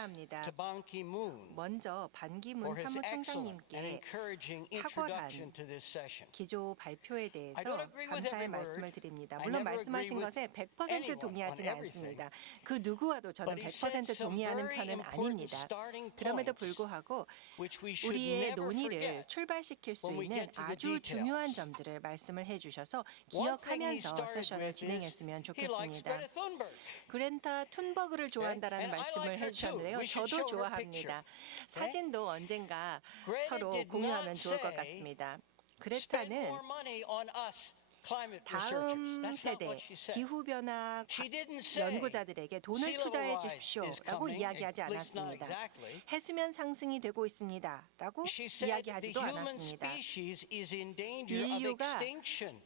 감사합니다. to Ban Ki-moon 먼저 for 반기문 his excellent and 사무총장님께 encouraging 탁월한 introduction to this session. 기조 발표에 I 대해서 don't agree with 감사의 every 말씀을 word. 드립니다. I 물론 never 말씀하신 agree 것에 with 100% anyone 동의하지는 on everything. 않습니다. 그 누구와도 저는 But he said 100% some 동의하는 very 편은 important 아닙니다. starting 그럼에도 points 불구하고 which we should 우리의 never 논의를 forget 출발시킬 수 when we 있는 get to the 아주 details. 중요한 점들을 말씀을 해주셔서 One thing he 기억하면서 started 세션을 with is 진행했으면 he likes 좋겠습니다. Greta Thunberg. 그레타 툰버그를 좋아한다는 And I 말씀을 like her too. 해주셨는데요. We should 저도 show her 좋아합니다. 사진도 언젠가 Greta 서로 did 공유하면 not 좋을 것 say 같습니다. Spend 그레타는 more money on us climate 다음 researchers. That's not 세대 what she said. 기후변화 She didn't say 연구자들에게 돈을 sea level 투자해 rise 주십시오라고 is coming, 이야기하지 at least not 않았습니다. exactly. 해수면 상승이 되고 있습니다라고 She said the 이야기하지도 human 않았습니다. species is in danger of 인류가 extinction.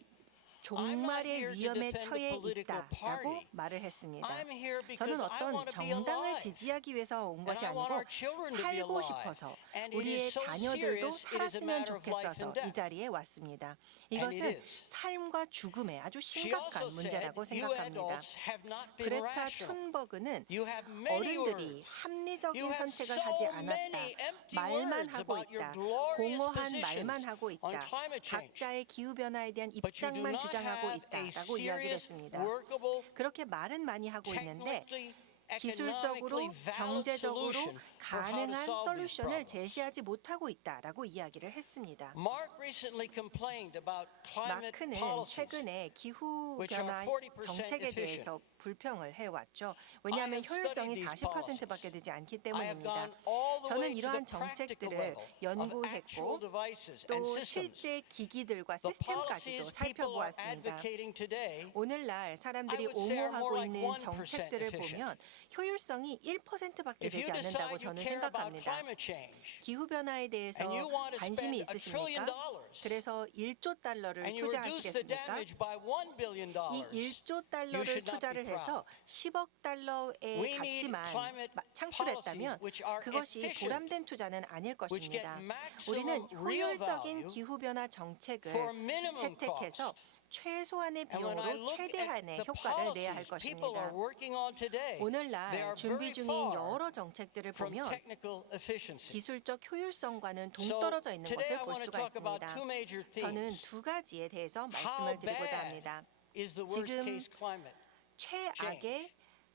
종말의 위험에 defend 처해 a political 있다라고 party. 말을 했습니다. I'm here because 저는 I 어떤 want to be 정당을 alive. 지지하기 위해서 온 것이 And I want 아니고 our children to be 살고 alive. 싶어서 And it 우리의 is so 자녀들도 serious, it is a 살았으면 matter of life 좋겠어서 and death. 이 자리에 왔습니다. And 이것은 it is. 삶과 죽음의 아주 She 심각한 also 문제라고 said, you 생각합니다. adults have not been 그레타 rational. 툰버그는 You have many 어른들이 words. 합리적인 You have 선택을 so 하지 many 않았다. empty 말만 words 하고 about your 있다. glorious 공허한 positions 말만 하고 on 있다. climate change. 각자의 기후변화에 대한 But you do 입장만 not 주장하고 have a 있다라고 이야기를 serious, 했습니다. workable, 그렇게 말은 많이 하고 있는데 technically, 기술적으로 economically valid 경제적으로 solution for how to 가능한 solve these 솔루션을 problems. 제시하지 못하고 있다라고 이야기를 했습니다. Mark recently complained about climate 마크는 policies. 최근에 기후 which are 변화 40% 정책에 대해서 불평을 해왔죠. 왜냐하면 I have 효율성이 studied these 40%밖에 되지 않기 I have 때문입니다. gone all the 저는 way to 이러한 the practical 정책들을 level of actual 연구했고 devices and 또 systems. 실제 기기들과 The 시스템까지도 policies people are 살펴보았습니다. advocating today, 오늘날 사람들이 I would say are 옹호하고 more like 있는 1% 정책들을 efficient. 보면 효율성이 1%밖에 if you 되지 않는다고 decide you 저는 care about 생각합니다. climate change, 기후변화에 대해서 and you want to 관심이 spend $1 trillion, 있으십니까? 그래서 1조 달러를 and you reduce the 투자하시겠습니까? damage by $1 billion, 이 1조 you 달러를 should not 투자를 be proud. 해서 10억 달러의 We need 가치만 climate 창출했다면 policies which are 그것이 efficient, 보람된 투자는 아닐 which get 것입니다. maximum 우리는 real 효율적인 value 기후변화 for 정책을 minimum 채택해서 cost. 최소한의 And when I 비용으로 look 최대한의 at the 효과를 내야 할 policies people 것입니다. are working on today, they 오늘날 are 준비 very 중인 far 여러 정책들을 from 보면 technical efficiency. 기술적 효율성과는 So 동떨어져 있는 today 것을 I 볼 want to 수가 talk about 있습니다. two major 저는 themes. 두 가지에 대해서 How 말씀을 드리고자 bad 합니다. is the worst 지금 case climate? 최악의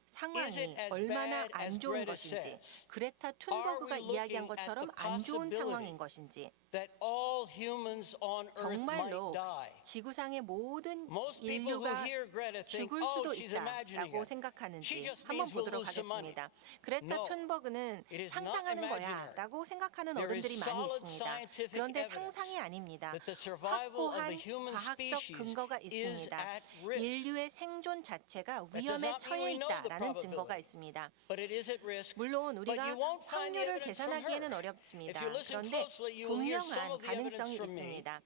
Is 상황이 it as 얼마나 bad 안 as 좋은 Greta 것인지, says? 그레타 툰버그가 Are we 이야기한 looking at 것처럼 the 안 좋은 possibility 상황인 것인지, That all humans on Earth might 정말로 die. 지구상의 모든 Most people who 인류가 hear Greta think, 죽을 oh, 수도 she's imagining 있다라고 it. She 생각하는지 just 한번 means we'll 보도록 lose some money. 하겠습니다. 그레타 No, 툰버그는 it is not 상상하는 imaginary. 거야라고 생각하는 There is 어른들이 많이 solid 있습니다. scientific 그런데 evidence 상상이 아닙니다. that the survival of the 확고한 human 과학적 species 근거가 is 있습니다. at risk. 인류의 생존 자체가 does 위험에 not mean 처해 we know the 있다라는 증거가 probability. 있습니다. But it is at risk. 물론 But 우리가 you won't find the 확률을 evidence from 계산하기에는 her. 어렵습니다. If you listen 그런데 closely, you will hear some 분명한 of the evidence 가능성이 from me. 있습니다.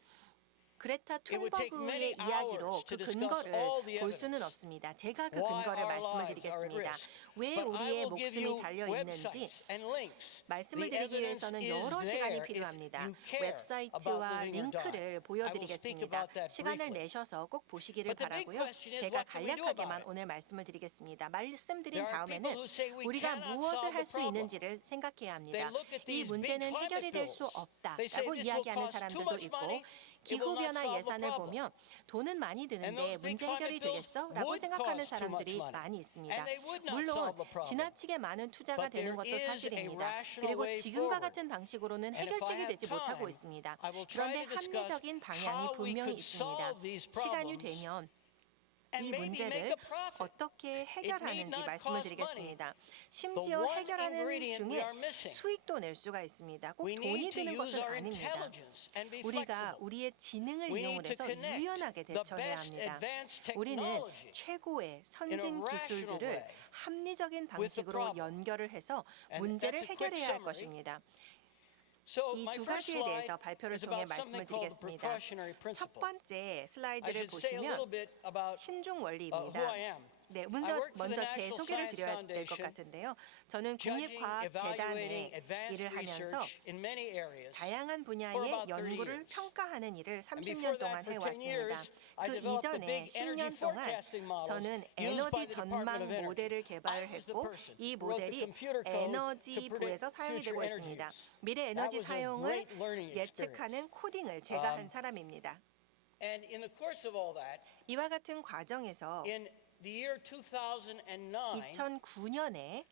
그레타 It would take 툰버그의 many 이야기로 hours 그 to discuss 근거를 all the 볼 evidence. 수는 없습니다. 제가 그 Why 근거를 our 말씀을 lives are at 드리겠습니다. risk. 왜 But I 우리의 will give 목숨이 you 달려 있는지 websites and links. 말씀을 The 드리기 위해서는 evidence is 여러 시간이 there if 필요합니다. you care 웹사이트와 about living or 링크를 die. I will speak 보여드리겠습니다. about that 시간을 briefly. 내셔서 꼭 보시기를 But the big 바라고요. question is, 제가 what can we do about 간략하게만 it? 오늘 말씀을 드리겠습니다. 말씀드린 There are 다음에는 people who say we 우리가 cannot 무엇을 solve 할 the 수 problem. 있는지를 생각해야 They 합니다. look at 이 these big 문제는 climate 해결이 될 수 bills. They say 없다라고 this will 이야기하는 cost too 사람들도 much 있고 money. It will not 기후변화 solve the 예산을 problem. 보면 돈은 많이 And 드는데 those big 문제 해결이 climate bills 되겠어? 라고 would 생각하는 cost too much 사람들이 money. 많이 있습니다. And they would not 물론 solve the problem. 지나치게 많은 투자가 But 되는 there 것도 is a 사실입니다. rational 그리고 way 지금과 forward. 같은 방식으로는 And if I 해결책이 have 되지 못하고 time, 있습니다. I will try 그런데 to discuss 합리적인 방향이 how we 분명히 could 있습니다. solve these 시간이 problems 되면 and 이 maybe make 문제를 a profit. 어떻게 It need 해결하는지 not 말씀을 cost 드리겠습니다. money. 심지어 The one 해결하는 ingredient we 중에 are missing. 수익도 낼 수가 있습니다. 꼭 We 돈이 need to 드는 use 것은 our 아닙니다. intelligence and be 우리가 flexible. 우리의 지능을 We 이용을 need to 해서 connect 유연하게 the 대처해야 best 합니다. advanced 우리는 technology 최고의 in a 선진 rational 기술들을 way 합리적인 with the 방식으로 problem. 연결을 해서 And 문제를 that's a quick 해결해야 할 summary. 것입니다. So 이 my 두 first 가지에 대해서 slide 발표를 is 통해 about 말씀을 something called the 드리겠습니다. precautionary 첫 principle. 번째 I 슬라이드를 should say a little 보시면 bit about 신중 who 원리입니다. I am. 네, worked for the 먼저 제 National 소개를 Science 드려야 될 것 Foundation, 같은데요. 저는 judging, evaluating 국립과학재단에 advanced 일을 하면서 research in many areas. 다양한 for 분야의 about 30 연구를 years. 평가하는 일을 And 30년 before that, 동안 for 10 해왔습니다. years, I 그 developed the 이전에 big energy 10년 동안 forecasting models 저는 used by 에너지 the Department of 전망 Energy. 모델을 I 개발을 was the 했고 person 이 who wrote the 모델이 computer code to 에너지부에서 predict 사용이 future 되고 energy 있습니다. use. 미래 That 에너지 was a 사용을 great learning 예측하는 experience. 코딩을 제가 한 사람입니다. And in the course of all that, 이와 같은 과정에서 in the year 2009, 2009년에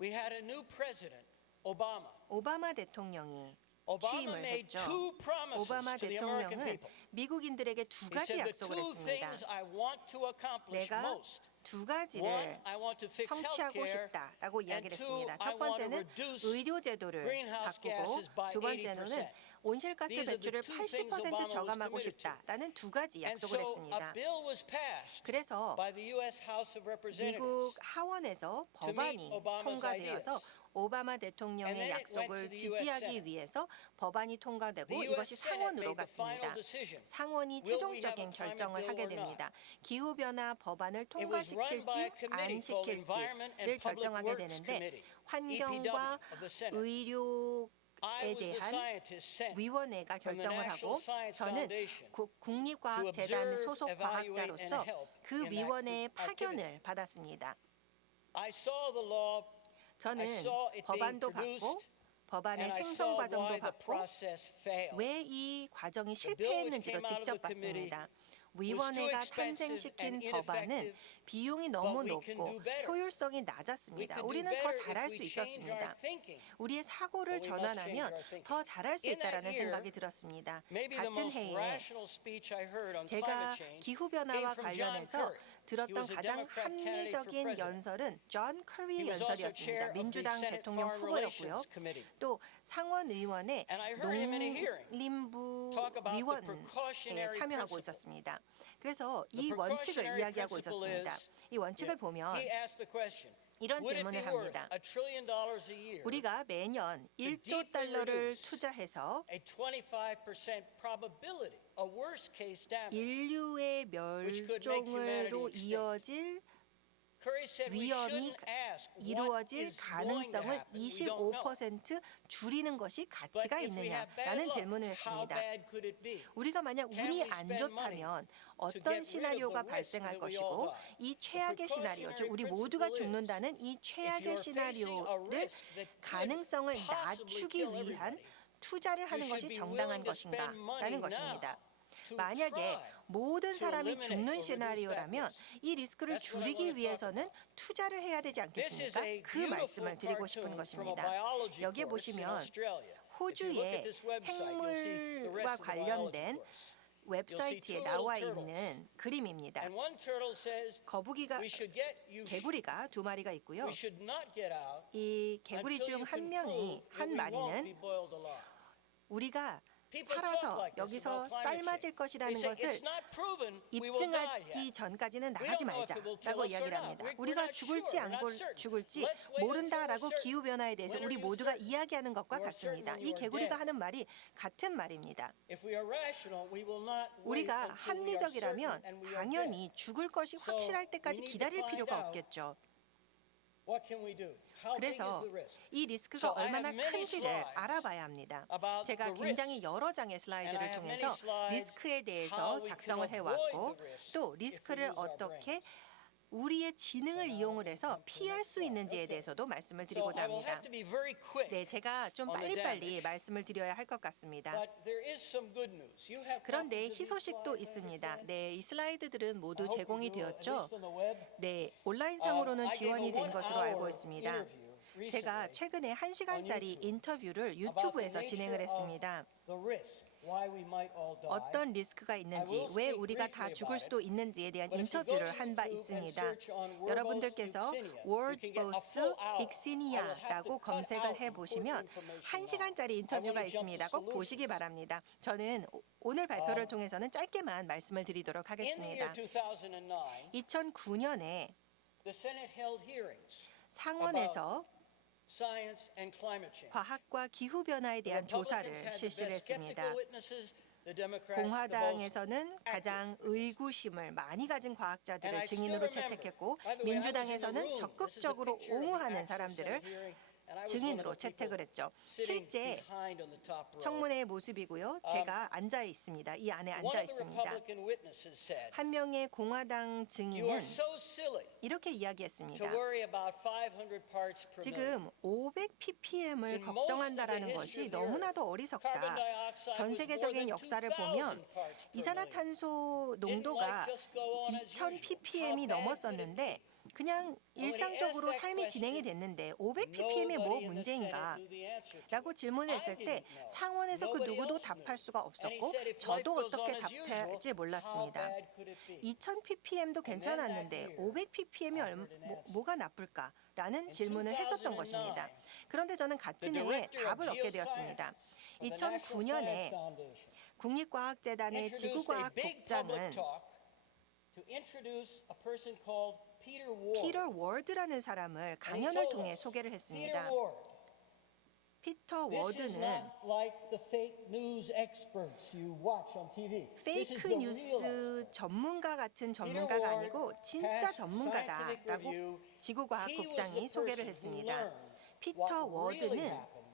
we had a new president, Obama. 오바마 대통령이 Obama 취임을 made 했죠. two promises 오바마 to the American 대통령은 people. 미국인들에게 두 He 가지 said the 약속을 two 했습니다. things I want to accomplish 내가 most. 두 One, 가지를 I want to fix 성취하고 healthcare. 싶다라고 And 이야기를 two, 했습니다. I 첫 want to 번째는 reduce 의료제도를 greenhouse 바꾸고 gases by 두 번째는 80%. 온실가스 These are the 배출을 two things Obama 80% was 저감하고 committed to. 싶다라는 두 가지 And 약속을 so a 했습니다. bill was passed 그래서 by the U.S. House of 미국 Representatives. 하원에서 to meet 법안이 Obama's 통과되어서 ideas. 오바마 And 대통령의 then it went to 약속을 the US 지지하기 Senate. 위해서 법안이 통과되고 The 이것이 U.S. Senate 상원으로 made the final 갔습니다. decision. 상원이 Will we have 최종적인 a climate 결정을 bill 하게 or not? 됩니다. 기후변화 법안을 It was run by a 통과시킬지 committee 안 called Environment and 시킬지를 Public 결정하게 Works 되는데 Committee, 환경과 EPW of the Senate. 의료 I 에 was the 대한 scientist sent 위원회가 from the 결정을 National 하고 Science 저는 Foundation 국립과학재단 to 소속 observe, evaluate, and 과학자로서 help 그 in that 위원회의 activity. 파견을 받았습니다. I saw the law, 저는 I saw it being 법안도 produced, 받고 법안의 and I 생성 saw 과정도 why the 받고 process failed. 왜 이 과정이 The bill which 실패했는지도 came out of 직접 the committee 봤습니다. was too 위원회가 expensive 탄생시킨 and 법안은 ineffective, 비용이 너무 but we can 높고 do better. 효율성이 We 낮았습니다. could do 우리는 더 better 잘할 if 수 we change our 있었습니다. thinking. 우리의 사고를 But we must change 전환하면 our thinking. 더 잘할 수 In that 있다라는 year, 생각이 들었습니다. Maybe the 같은 most 해에 rational speech I heard on 제가 climate change 기후변화와 came from John 관련해서 Kerry. He 들었던 was a 가장 Democrat candidate for 합리적인 president. 연설은 존 커리 He was also 연설이었습니다. chair of the 민주당 Senate 대통령 Foreign 후보였고요. Relations Committee. 또 상원 의원의 And I heard him in a hearing 농림부 talk about the 위원에 precautionary 참여하고 principle. 있었습니다. 그래서 The 이 원칙을 precautionary 이야기하고 principle 있었습니다. is, 이 원칙을 보면 he asked the question, 이런 would it be 질문을 worth 합니다. $1 trillion a year, 우리가 매년 to 1조 deeply 달러를 reduce 투자해서 a 25% probability, a worst case damage? 인류의 which could make humanity 멸종으로 extinct. 이어질 Curry said we 위험이 shouldn't ask what 이루어질 is going to 가능성을 happen. We don't know. 25% 줄이는 것이 But 가치가 if we have bad 있느냐라는 luck, 질문을 how 했습니다. bad could it be? 우리가 만약 Can 운이 we 안 spend money 좋다면 to get 어떤 rid of 시나리오가 the risk 발생할 that we all 것이고 die? 이 최악의 시나리오, 즉 우리 모두가 죽는다는 이 If 최악의 you're facing a 시나리오를 risk that could 가능성을 possibly 낮추기 kill 위한 everybody, 투자를 you 하는 should 것이 be 정당한 willing to spend 것인가라는 money 것입니다. now to 만약에 try 모든 to 사람이 eliminate 죽는 or reduce that 시나리오라면 risk. 이 리스크를 That's what I want 줄이기 to talk 위해서는 about. 투자를 해야 되지 This is 않겠습니까? a 그 beautiful 말씀을 드리고 싶은 cartoon from a 것입니다. biology 여기에 course in 보시면 Australia. If you look at 호주의 this website, you'll see the 생물과 rest of the biology 관련된 course. 웹사이트에 two 나와 little 있는 그림입니다. And one turtle says, 거북이가 we should get you. 개구리가 두 마리가 있고요. We should not get out 이 개구리 until 중 you 한 can 명이 prove that 한 we won't be 마리는 boiled alive. 우리가 People talk 살아서 like this 여기서 about climate 삶아질 change. 것이라는 They say 것을 it's not proven we will die 입증하기 yet. 전까지는 We 나가지 don't know if it will kill 말자라고 us or 이야기를 not. 합니다. We're 우리가 not 죽을지 sure. 안 We're not certain. 죽을지 Let's wait 모른다라고 until we're certain. 기후변화에 대해서 When are 우리 you 모두가 certain? 이야기하는 것과 You are certain 같습니다. when you 이 are 개구리가 dead. 하는 말이 같은 말입니다. If we are rational, we will not wait 우리가 until we are certain 합리적이라면 and we are dead. 당연히 죽을 것이 So 확실할 we 때까지 need to 기다릴 find 필요가 out 없겠죠. What can we do? How big is 그래서 the risk? 이 리스크가 So I 얼마나 have many 큰지를 slides 알아봐야 합니다. about 제가 the 굉장히 risk. 여러 장의 And 슬라이드를 I have many 통해서 slides 리스크에 how 대해서 we can 작성을 avoid 해왔고 the risk 또 if we 리스크를 use our 어떻게 brains. 우리의 지능을 이용을 해서 피할 수 있는지에 Okay. 대해서도 말씀을 So 드리고자 I will 합니다. have to be very quick. 네, 제가 좀 on the 빨리빨리 damage. 말씀을 드려야 할 것 같습니다. But there is some good news. You have 그런데 copies of these 희소식도 slides, I 있습니다. understand? 네, 이 슬라이드들은 I 모두 hope you 제공이 do, at 되었죠. least on the web. 네, 온라인상으로는 I gave a 지원이 된 것으로 알고 1-hour 있습니다. interview 제가 recently 최근에 1시간짜리 on YouTube 인터뷰를 about the 유튜브에서 nature 진행을 of 했습니다. the risk, why we might all die. 어떤 리스크가 있는지, I will 왜 speak 우리가 briefly 다 about 죽을 it. 수도 있는지에 대한 But if you go 인터뷰를 to 한 바 YouTube and 있습니다. search on World 여러분들께서 Boss Vixenia, you can get a 월보스 full hour. I will have 빅시니아라고 to cut 검색을 out 해보시면 important information out. 1시간짜리 I 인터뷰가 want to jump 있습니다. to 꼭 보시기 solutions. 바랍니다. 저는 오늘 발표를 통해서는 짧게만 말씀을 드리도록 In the year 하겠습니다. 2009, 2009년에 the Senate held hearings 상원에서 science and climate change. 과학과 기후변화에 The 대한 Republicans 조사를 had the 실시를 best skeptical 했습니다. witnesses. the Democrats the most. 공화당에서는 가장 의구심을 많이 가진 And 과학자들을 I still 증인으로 remember, 채택했고 by the way, I was in the 민주당에서는 room. This is a 적극적으로 picture of the 옹호하는 actual 사람들을 Senate hearing, and I was one of 증인으로 the people 채택을 했죠. sitting 실제 behind on the top row. 청문회의 모습이고요. 제가 앉아 있습니다. 이 안에 One 앉아 of the 있습니다. Republican witnesses said, 한 명의 공화당 "You 증인은 are so silly 이렇게 to 이야기했습니다. worry about 500 parts per million. 지금 500ppm을 In most of the 걱정한다라는 history 것이 of the 너무나도 Earth, 어리석다. carbon dioxide 전 was more 세계적인 than 역사를 2,000 보면 parts per million. 이산화탄소 Didn't 농도가 life just go on as usual? 2000ppm이 How bad 넘었었는데 그냥 일상적으로 삶이 진행이 됐는데 500ppm이 뭐 Nobody in the Senate 문제인가? knew the answer to 라고 it. 질문을 I 했을 때 didn't know. 상원에서 그 Nobody 누구도 else 답할 knew. 수가 And he 없었고 said, if life 저도 goes 어떻게 on as usual, 답할지 how 몰랐습니다. bad could it be? 2000ppm도 괜찮았는데 500ppm이 뭐가 나쁠까라는 질문을 했었던 것입니다. 그런데 저는 같은 The 해에 director of 답을 얻게 되었습니다. geoscience of the National Science 2009년에 Foundation 국립과학재단의 introduced a 지구과학 big 국장은 public talk to introduce a person called Peter Ward. 피터 워드라는 사람을 And he 강연을 told 통해 us, 소개를 했습니다. Peter Ward, 피터 this is 워드는 not like the fake news experts you watch on TV. This is 페이크 the 뉴스 real 전문가 같은 Peter 전문가가 Ward 아니고 진짜 passed 전문가다라고 scientific review. 지구과학 He was 국장이 the 소개를 person who 했습니다. learned 피터 what really 워드는 happened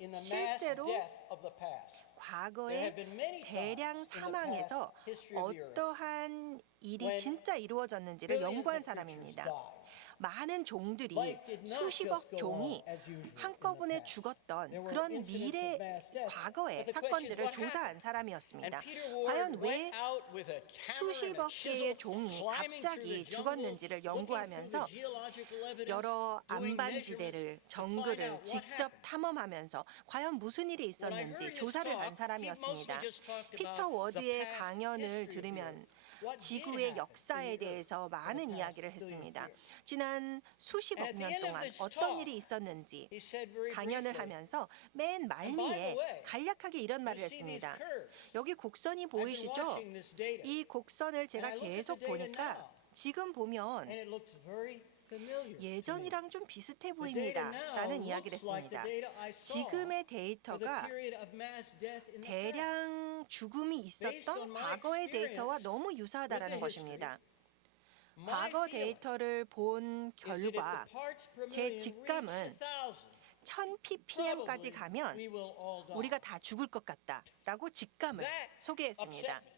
in the mass 실제로 death of the past. There 과거의 have been many 대량 times in the 사망에서 past history of the earth 어떠한 일이 when 진짜 이루어졌는지를 billions 연구한 of creatures 사람입니다. died. 많은 종들이 Life did not 수십억 just go 종이 on as usual in the 한꺼번에 past. 죽었던 There were 그런 incidents 미래 of mass death. 과거의 But the question is 사건들을 what 조사한 happened? 사람이었습니다. And Peter Ward 과연 왜 went out with a hammer and a 수십억 chisel, 개의 종이 climbing through 갑자기 the jungle, 죽었는지를 looking 연구하면서 through the geological evidence, 여러 doing 안반지대를 measurements to find 정글을 out what 직접 happened. 탐험하면서 과연 무슨 일이 When I 있었는지 heard his 조사를 한 talk, he 사람이었습니다. mostly just talked 피터 about 워드의 the past 강연을 history of the 들으면 earth. What did 지구의 happen 역사에 in the earth 대해서 for the 많은 past 이야기를 billion 했습니다. years. 지난 수십억 And at the 년 end of 동안 this 어떤 talk, 일이 있었는지 He said very 강연을 briefly, 하면서 맨 And by the 말미에 way, 간략하게 이런 말을 you see these 했습니다. curves. 여기 곡선이 I've been 보이시죠? watching this data, 이 곡선을 제가 And I look at 계속 the data 보니까 now. 지금 보면 and it looks very familiar to me. 예전이랑 좀 비슷해 The data 보입니다. now 라는 이야기를 looks like the 했습니다. data I saw 지금의 for the 데이터가 period of mass death in the past. 대량 죽음이 Based on 있었던 my 과거의 데이터와 experience 너무 유사하다라는 with the history, 것입니다. My 과거 feeling 데이터를 본 is that if the 결과 parts per 제 million 직감은 reach 1,000, 1000ppm까지 probably 가면 we will all die. 우리가 다 죽을 것 같다라고 직감을 That 소개했습니다. upset me.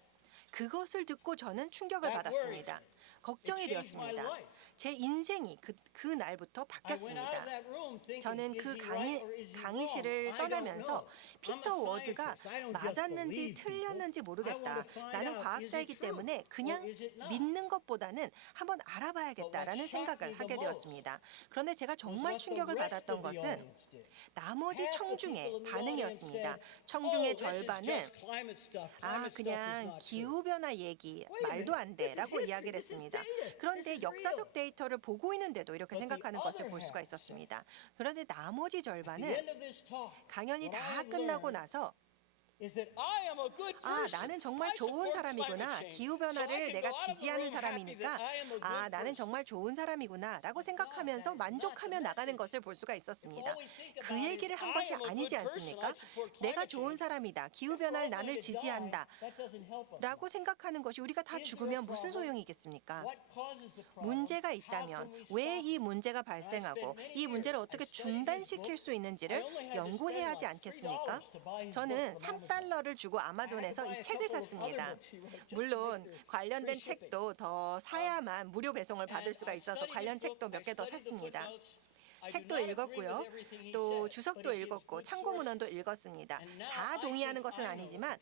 그것을 듣고 저는 충격을 That 받았습니다. It 걱정이 changed my 되었습니다. life. 제 인생이 그 날부터 I went out 바뀌었습니다. of that room thinking, 저는 is 그 he right or is he 강의실을 wrong? I don't 떠나면서 know. I'm 피터 a 워드가 scientist. I don't just 맞았는지 believe people. 틀렸는지 I 모르겠다. want to find 나는 out, 과학자이기 is it true 때문에 or 그냥 is it not? 믿는 것보다는 한번 알아봐야겠다라는 But what shocked 생각을 me 하게 the 되었습니다. 그런데 제가 was 정말 what the 충격을 rest 받았던 of the 것은 audience did. 나머지 Half the 청중의 people in the 반응이었습니다. audience said, 청중의 "Oh, this is 절반은 just climate stuff. 아, Climate stuff is 그냥 not true." 기후변화 얘기 Wait a 말도 안 minute. This is 돼라고 history. 이야기를 This is 했습니다. data. 그런데 This is 역사적 real. 데이터를 보고 있는데도 이렇게 But the 생각하는 것을 other 볼 수가 half 있었습니다. 그런데 나머지 At the 절반은 end of this talk, 강연이 what 다 I 끝나고 learned 나서 is that I am a good 아, person. 나는 정말 I 좋은 support 사람이구나. climate change. So I 기후변화를 can 내가 go out of the 지지하는 room happy 사람이니까 that I am a good 아, 나는 person. 정말 좋은 사람이구나 라고 생각하면서 that is not 만족하며 the 나가는 message. 것을 볼 수가 If 있었습니다. all we think 그 about 얘기를 is 한 I 것이 am a 아니지 good person, 않습니까? I support 내가 climate 좋은 change. 사람이다. If we're 기후변화를 all 나를 going to die, 지지한다. that doesn't help us. 라고 생각하는 것이 우리가 다 Is there a 죽으면 무슨 problem? 소용이겠습니까? What causes the problem? 문제가 How 있다면 can we 왜 stop 이 it? 문제가 발생하고 이 문제를 어떻게 중단시킬 수 있는지를 연구해야 하지 않겠습니까? 저는 3달러를 주고 아마존에서 이 책을 샀습니다. 물론 관련된 책도 더 사야만 무료 배송을 받을 수가 있어서 관련 책도 몇 개 더 샀습니다. 책도 읽었고요. 또 주석도 읽었고 참고 문헌도 읽었습니다. 다 동의하는 것은 아니지만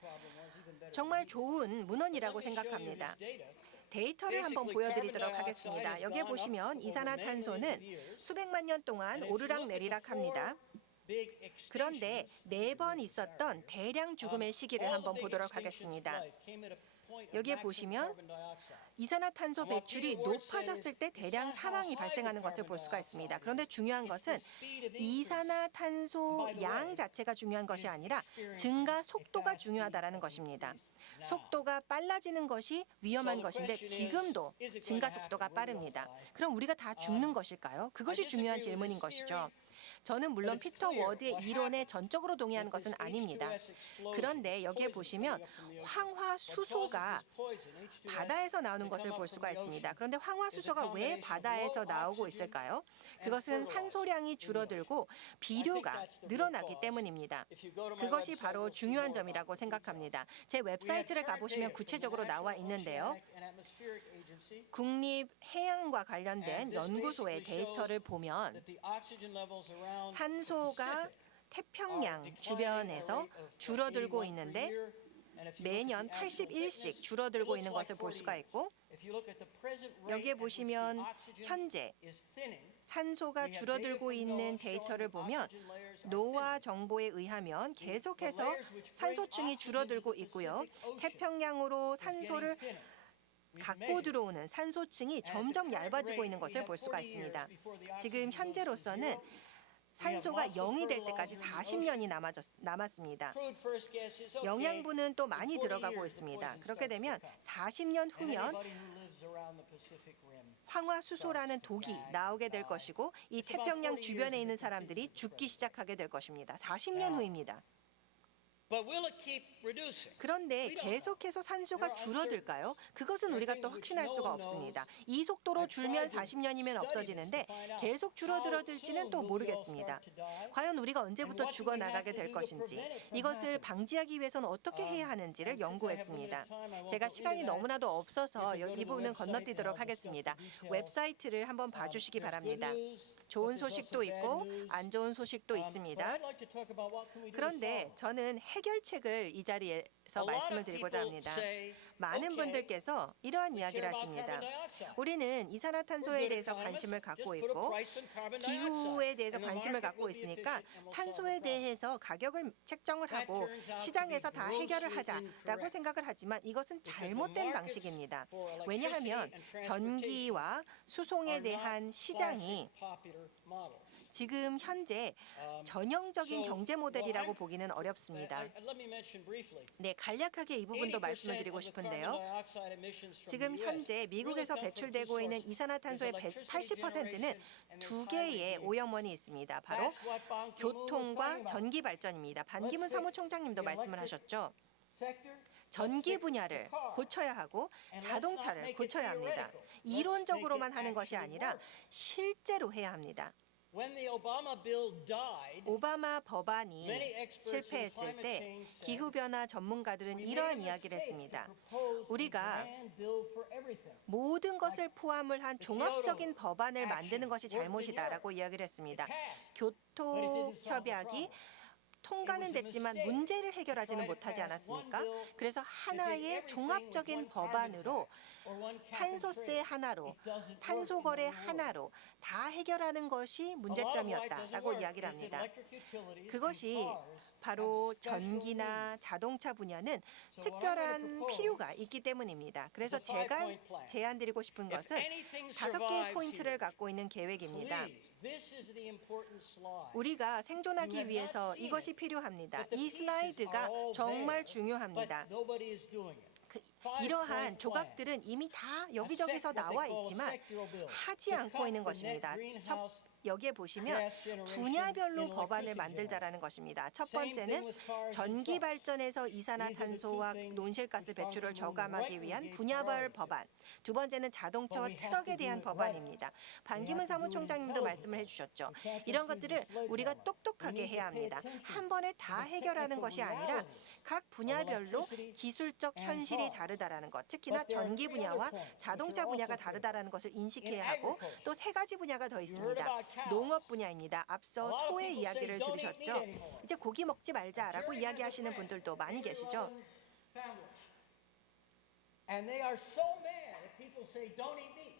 정말 좋은 문헌이라고 생각합니다. 데이터를 한번 보여드리도록 하겠습니다. 여기에 보시면 이산화탄소는 수백만 년 동안 오르락내리락 합니다. 그런데 4번 있었던 대량 죽음의 시기를 한번 보도록 하겠습니다. 여기에 보시면 이산화탄소 배출이 높아졌을 때 대량 사망이 발생하는 것을 볼 수가 있습니다. 그런데 중요한 것은 이산화탄소 양 자체가 중요한 것이 아니라 증가 속도가 중요하다는 것입니다. 속도가 빨라지는 것이 위험한 것인데 지금도 증가 속도가 빠릅니다. 그럼 우리가 다 죽는 것일까요? 그것이 중요한 질문인 것이죠. 저는 물론 피터 워드의 이론에 전적으로 동의하는 것은 아닙니다. 그런데 여기에 보시면 황화수소가 바다에서 나오는 것을 볼 수가 있습니다. 그런데 황화수소가 왜 바다에서 나오고 있을까요? 그것은 산소량이 줄어들고 비료가 늘어나기 때문입니다. 그것이 바로 중요한 점이라고 생각합니다. 제 웹사이트를 가보시면 구체적으로 나와 있는데요. 국립해양과 관련된 연구소의 데이터를 보면 산소가 태평양 주변에서 줄어들고 있는데 매년 81씩 줄어들고 있는 것을 볼 수가 있고, 여기에 보시면 현재 산소가 줄어들고 있는 데이터를 보면 노아 정보에 의하면 계속해서 산소층이 줄어들고 있고요. 태평양으로 산소를 갖고 들어오는 산소층이 점점 얇아지고 있는 것을 볼 수가 있습니다. 지금 현재로서는 산소가 0이 될 때까지 40년이 남았습니다. 영양분은 또 많이 들어가고 있습니다. 그렇게 되면 40년 후면 황화수소라는 독이 나오게 될 것이고, 이 태평양 주변에 있는 사람들이 죽기 시작하게 될 것입니다. 40년 후입니다. 그런데 계속해서 산소가 줄어들까요? 그것은 우리가 또 확신할 수가 없습니다. 이 속도로 줄면 40년이면 없어지는데 계속 줄어들지는 또 모르겠습니다. 과연 우리가 언제부터 죽어나가게 될 것인지, 이것을 방지하기 위해서는 어떻게 해야 하는지를 연구했습니다. 제가 시간이 너무나도 없어서 이 부분은 건너뛰도록 하겠습니다. 웹사이트를 한번 봐주시기 바랍니다. 좋은 소식도 있고 안 좋은 소식도 있습니다. 그런데 저는 해결책을 이 자리에서 말씀을 드리고자 합니다. 많은 분들께서 이러한 이야기를 하십니다. 우리는 이산화탄소에 대해서 관심을 갖고 있고 기후에 대해서 관심을 갖고 있으니까 탄소에 대해서 가격을 책정을 하고 시장에서 다 해결을 하자라고 생각을 하지만 이것은 잘못된 방식입니다. 왜냐하면 전기와 수송에 대한 시장이 지금 현재 전형적인 경제 모델이라고 보기는 어렵습니다. 네, 간략하게 이 부분도 말씀을 드리고 싶은데요. 지금 현재 미국에서 배출되고 있는 이산화탄소의 80%는 두 개의 오염원이 있습니다. 바로 교통과 전기 발전입니다. 반기문 사무총장님도 말씀을 하셨죠. 전기 분야를 고쳐야 하고 자동차를 고쳐야 합니다. 이론적으로만 하는 것이 아니라 실제로 해야 합니다. 오바마 법안이 실패했을 때 기후변화 전문가들은 이러한 이야기를 했습니다. 우리가 모든 것을 포함을 한 종합적인 법안을 만드는 것이 잘못이다라고 이야기를 했습니다. 교토협약이 통과는 됐지만 문제를 해결하지는 못하지 않았습니까? 그래서 하나의 종합적인 법안으로 탄소세 하나로, 탄소 거래 하나로 다 해결하는 것이 문제점이었다라고 이야기를 합니다. 그것이 바로 전기나 자동차 분야는 특별한 필요가 있기 때문입니다. 그래서 제가 제안드리고 싶은 것은 5개의 포인트를 갖고 있는 계획입니다. 우리가 생존하기 위해서 이것이 필요합니다. 이 슬라이드가 정말 중요합니다. 이러한 조각들은 이미 다 여기저기서 나와 있지만 하지 않고 있는 것입니다. 여기에 보시면 분야별로 법안을 만들자라는 것입니다. 첫 번째는 전기 발전에서 이산화탄소와 온실가스 배출을 저감하기 위한 분야별 법안. 두 번째는 자동차와 트럭에 대한 법안입니다. 반기문 사무총장님도 말씀을 해주셨죠. 이런 것들을 우리가 똑똑하게 해야 합니다. 한 번에 다 해결하는 것이 아니라 각 분야별로 기술적 현실이 다르다라는 것, 특히나 전기 분야와 자동차 분야가 다르다라는 것을 인식해야 하고, 또 3가지 분야가 더 있습니다. 농업 분야입니다. 앞서 소의 이야기를 들으셨죠? 이제 고기 먹지 말자라고 이야기하시는 분들도 많이 계시죠?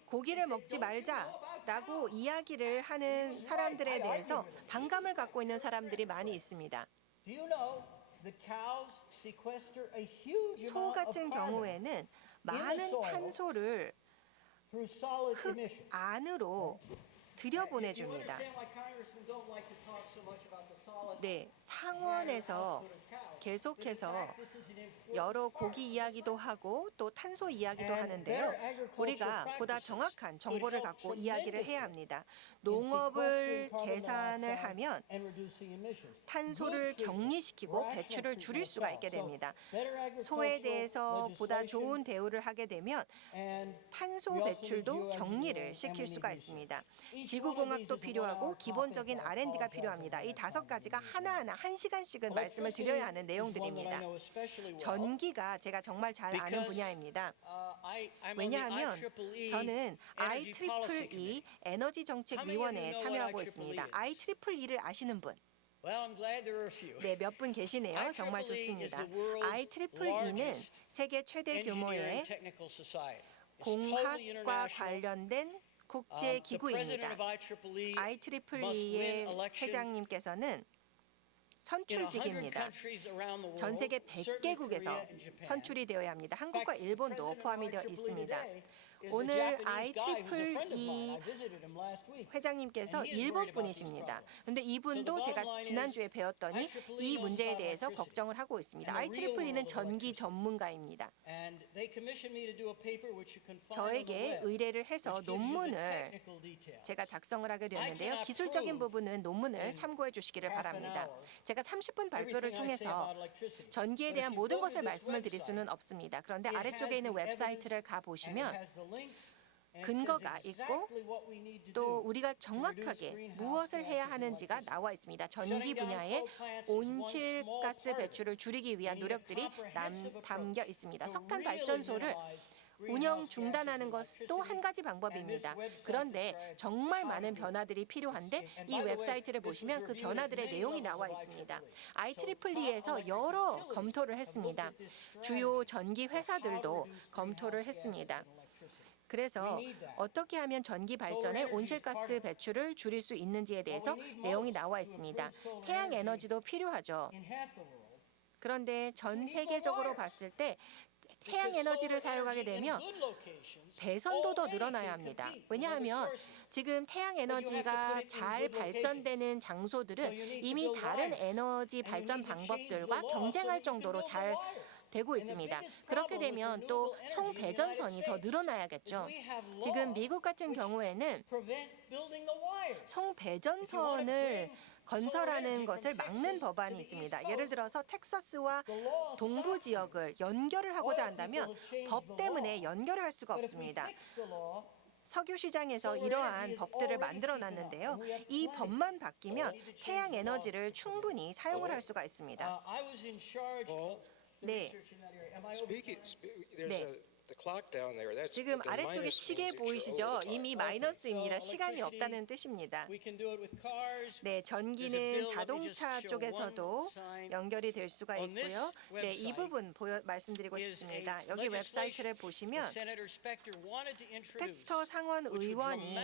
고기를 먹지 말자라고 이야기를 하는 사람들에 대해서 반감을 갖고 있는 사람들이 많이 있습니다. 소 같은 경우에는 많은 탄소를 흙 안으로 들여보내줍니다. 네, 상원에서 계속해서 여러 고기 이야기도 하고 또 탄소 이야기도 하는데요. 우리가 보다 정확한 정보를 갖고 이야기를 해야 합니다. 농업을 계산을 하면 탄소를 격리시키고 배출을 줄일 수가 있게 됩니다. 소에 대해서 보다 좋은 대우를 하게 되면 탄소 배출도 격리를 시킬 수가 있습니다. 지구공학도 필요하고 기본적인 R&D가 필요합니다. 이 5가지가 하나하나 1시간씩은 말씀을 드려야 하는 내용들입니다. 전기가 제가 정말 잘 아는 분야입니다. 왜냐하면 저는 IEEE 에너지정책위원회에 참여하고 있습니다. IEEE를 아시는 분? 네, 몇 분 계시네요. 정말 좋습니다. IEEE는 세계 최대 규모의 공학과 관련된 국제 기구입니다. IEEE의 회장님께서는 선출직입니다. 전 세계 100개국에서 선출이 되어야 합니다. 한국과 일본도 포함이 되어 있습니다. 오늘 IEEE 회장님께서 일본 분이십니다. 그런데 이분도 제가 지난주에 배웠더니 이 문제에 대해서 걱정을 하고 있습니다. IEEE는 전기 전문가입니다. 저에게 의뢰를 해서 논문을 제가 작성을 하게 되었는데요. 기술적인 부분은 논문을 참고해 주시기를 바랍니다. 제가 30분 발표를 통해서 전기에 대한 모든 것을 말씀을 드릴 수는 없습니다. 그런데 아래쪽에 있는 웹사이트를 가보시면 근거가 있고 또 우리가 정확하게 무엇을 해야 하는지가 나와 있습니다. 전기 분야의 온실가스 배출을 줄이기 위한 노력들이 담겨 있습니다. 석탄 발전소를 운영 중단하는 것도 한 가지 방법입니다. 그런데 정말 많은 변화들이 필요한데 이 웹사이트를 보시면 그 변화들의 내용이 나와 있습니다. IEEE에서 여러 검토를 했습니다. 주요 전기 회사들도 검토를 했습니다. 그래서 어떻게 하면 전기 발전의 온실가스 배출을 줄일 수 있는지에 대해서 내용이 나와 있습니다. 태양 에너지도 필요하죠. 그런데 전 세계적으로 봤을 때 태양 에너지를 사용하게 되면 배선도 더 늘어나야 합니다. 왜냐하면 지금 태양 에너지가 잘 발전되는 장소들은 이미 다른 에너지 발전 방법들과 경쟁할 정도로 잘 되고 있습니다. 그렇게 되면 또 송배전선이 더 늘어나야겠죠. 지금 미국 같은 경우에는 송배전선을 건설하는 것을 막는 법안이 있습니다. 예를 들어서 텍사스와 동부 지역을 연결을 하고자 한다면 법 때문에 연결을 할 수가 없습니다. 석유 시장에서 이러한 법들을 만들어 놨는데요. 이 법만 바뀌면 태양 에너지를 충분히 사용을 할 수가 있습니다. 네. 네. 지금 아래쪽에 시계 보이시죠? 이미 마이너스입니다. 시간이 없다는 뜻입니다. 네, 전기는 자동차 쪽에서도 연결이 될 수가 있고요. 네, 이 부분 말씀드리고 싶습니다. 여기 웹사이트를 보시면 스펙터 상원 의원이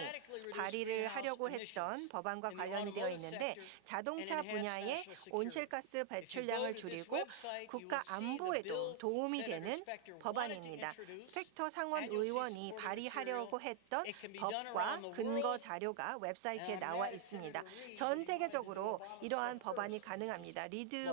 발의를 하려고 했던 법안과 관련이 되어 있는데 자동차 분야의 온실가스 배출량을 줄이고 국가 안보에도 도움이 되는 법안입니다. 스펙터 상원 의원이 발의하려고 했던 법과 근거 자료가 웹사이트에 나와 있습니다. 전 세계적으로 이러한 법안이 가능합니다. 리드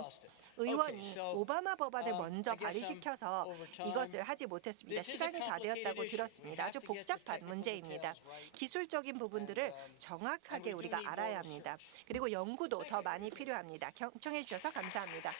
의원이 오바마 법안을 먼저 발의시켜서 이것을 하지 못했습니다. 시간이 다 되었다고 들었습니다. 아주 복잡한 문제입니다. 기술적인 부분들을 정확하게 우리가 알아야 합니다. 그리고 연구도 더 많이 필요합니다. 경청해 주셔서 감사합니다.